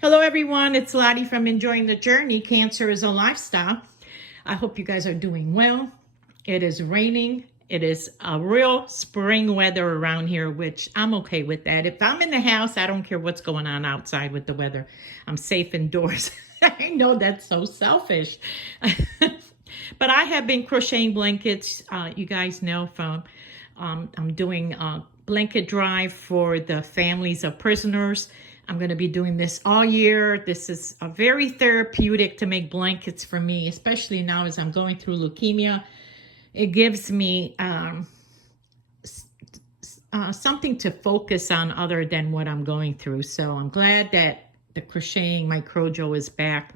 Hello everyone, it's Lottie from Enjoying the Journey. Cancer is a lifestyle. I hope you guys are doing well. It is raining. It is a real spring weather around here, which I'm okay with that. If I'm in the house, I don't care what's going on outside with the weather. I'm safe indoors. I know that's so selfish. But I have been crocheting blankets. You guys know from I'm doing a blanket drive for the families of prisoners. I'm going to be doing this all year. This is a very therapeutic to make blankets for me, especially now as I'm going through leukemia. It gives me something to focus on other than what I'm going through. So I'm glad that the crocheting, my Crojo is back.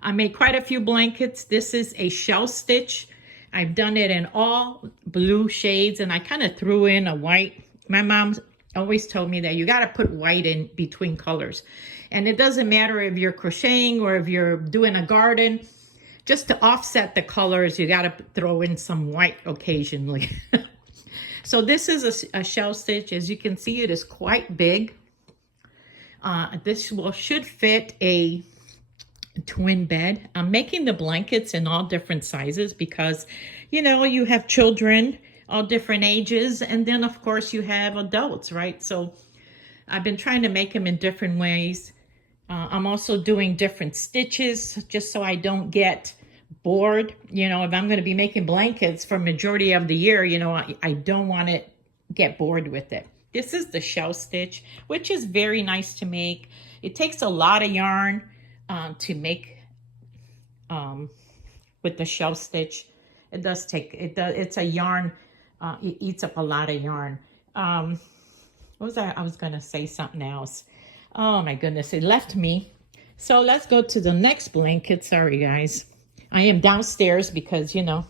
I made quite a few blankets. This is a shell stitch. I've done it in all blue shades, and I kind of threw in a white. My mom always told me that you got to put white in between colors. And it doesn't matter if you're crocheting or if you're doing a garden, just to offset the colors, you got to throw in some white occasionally. So this is a shell stitch. As you can see, it is quite big. This should fit a twin bed. I'm making the blankets in all different sizes because, you know, you have children all different ages, and then of course you have adults, right? So I've been trying to make them in different ways. I'm also doing different stitches just so I don't get bored. You know, if I'm going to be making blankets for majority of the year, you know, I don't want to get bored with it. This is the shell stitch, which is very nice to make. It takes a lot of yarn to make with the shell stitch. It does take, it's a yarn. It eats up a lot of yarn. What was that? I was going to say something else. Oh my goodness, it left me. So let's go to the next blanket. Sorry, guys. I am downstairs because, you know,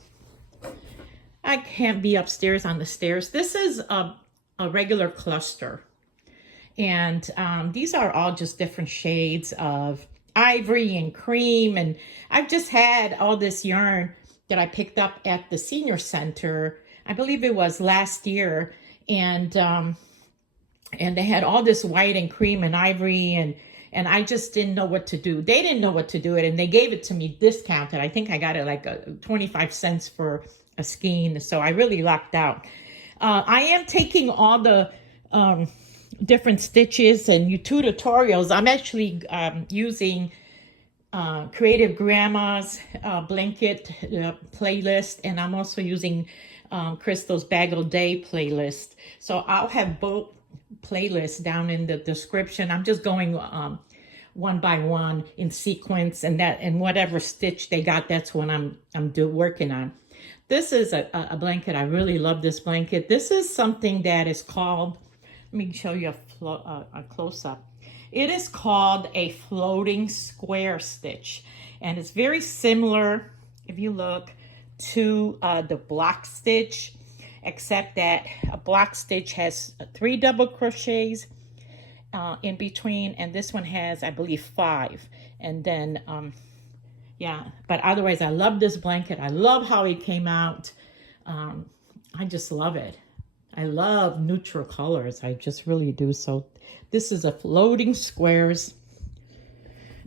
I can't be upstairs on the stairs. This is a regular cluster. And these are all just different shades of ivory and cream. And I've just had all this yarn that I picked up at the senior center. I believe it was last year, and they had all this white and cream and ivory, and I just didn't know what to do. They didn't know what to do it, and they gave it to me discounted. I think I got it like 25 cents for a skein, so I really lucked out. I am taking all the different stitches and two tutorials. I'm actually using Creative Grandma's blanket playlist, and I'm also using Crystal's Bag of Day playlist. So I'll have both playlists down in the description. I'm just going one by one in sequence, and whatever stitch they got, that's what I'm working on. This is a blanket. I really love this blanket. This is something that is called, let me show you a close-up. It is called a floating square stitch, and it's very similar, if you look, to the block stitch, except that a block stitch has 3 double crochets in between, and this one has, I believe, 5. And then yeah, but otherwise I love this blanket. I love how it came out. I just love it. I love neutral colors. I just really do. So this is a floating squares.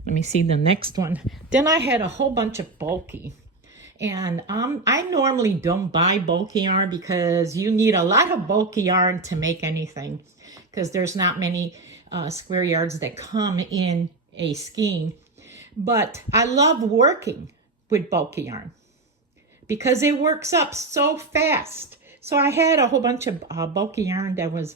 Let me see the next one. Then I had a whole bunch of bulky. And I normally don't buy bulky yarn because you need a lot of bulky yarn to make anything, because there's not many square yards that come in a skein. But I love working with bulky yarn because it works up so fast. So I had a whole bunch of bulky yarn that was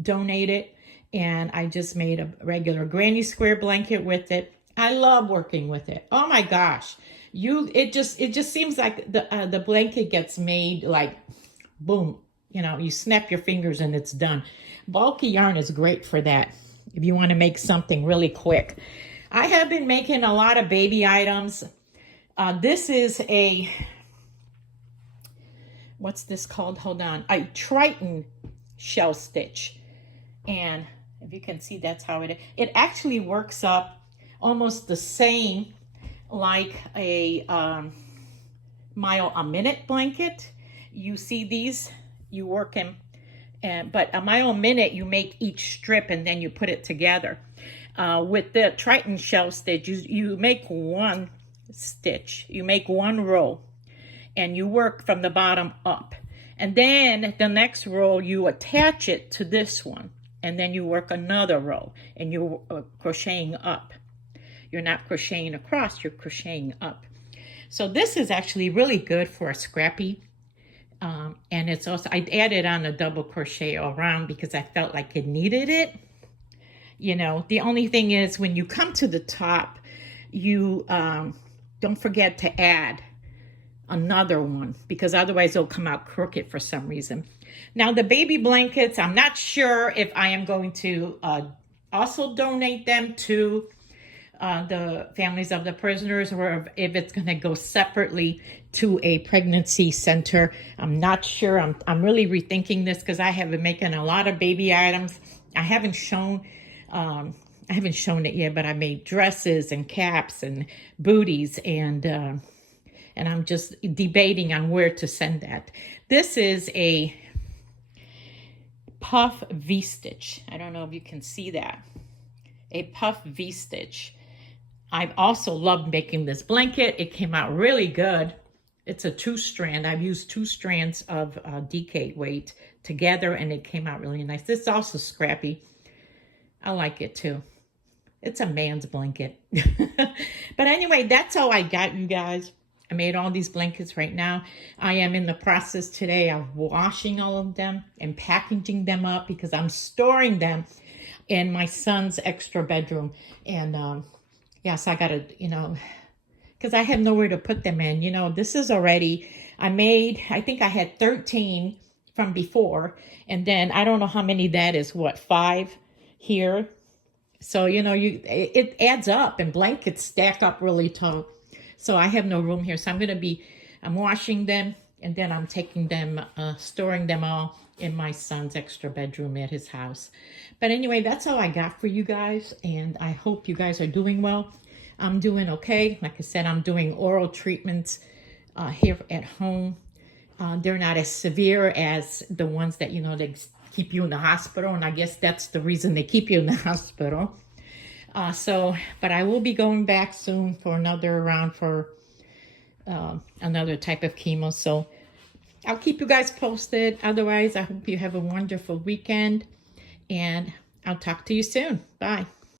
donated, and I just made a regular granny square blanket with it. I love working with it. Oh my gosh. It just seems like the blanket gets made like boom, you know, you snap your fingers and it's done. Bulky yarn is great for that if you want to make something really quick. I have been making a lot of baby items. This is a, what's this called? Hold on. A Triton shell stitch. And if you can see, that's how it actually works up almost the same like a mile a minute blanket. You see these, you work them, but a mile a minute you make each strip and then you put it together. with the Triton shell stitch, you make one stitch, you make one row, and you work from the bottom up. And then the next row, you attach it to this one, and then you work another row, and you're crocheting up. You're not crocheting across, you're crocheting up. So this is actually really good for a scrappy. And it's also, I added on a double crochet around because I felt like it needed it. You know, the only thing is when you come to the top, you don't forget to add another one, because otherwise it'll come out crooked for some reason. Now the baby blankets, I'm not sure if I am going to also donate them to the families of the prisoners, or if it's going to go separately to a pregnancy center. I'm not sure. I'm really rethinking this because I have been making a lot of baby items. I haven't shown it yet, but I made dresses and caps and booties, and I'm just debating on where to send that. This is a puff V-stitch. I don't know if you can see that. A puff V-stitch. I've also loved making this blanket. It came out really good. It's a 2-strand. I've used 2 strands of DK weight together, and it came out really nice. This is also scrappy. I like it too. It's a man's blanket. But anyway, that's all I got, you guys. I made all these blankets right now. I am in the process today of washing all of them and packaging them up because I'm storing them in my son's extra bedroom. And yes, I gotta, because I have nowhere to put them in. This is already, I think I had 13 from before. And then I don't know how many that is, 5 here. So, it adds up, and blankets stack up really tall. So I have no room here. So I'm washing them, and then I'm taking them, storing them all in my son's extra bedroom at his house. But anyway, that's all I got for you guys. And I hope you guys are doing well. I'm doing okay. Like I said, I'm doing oral treatments here at home. They're not as severe as the ones that, they keep you in the hospital. And I guess that's the reason they keep you in the hospital. But I will be going back soon for another round for another type of chemo. So I'll keep you guys posted. Otherwise, I hope you have a wonderful weekend, and I'll talk to you soon. Bye.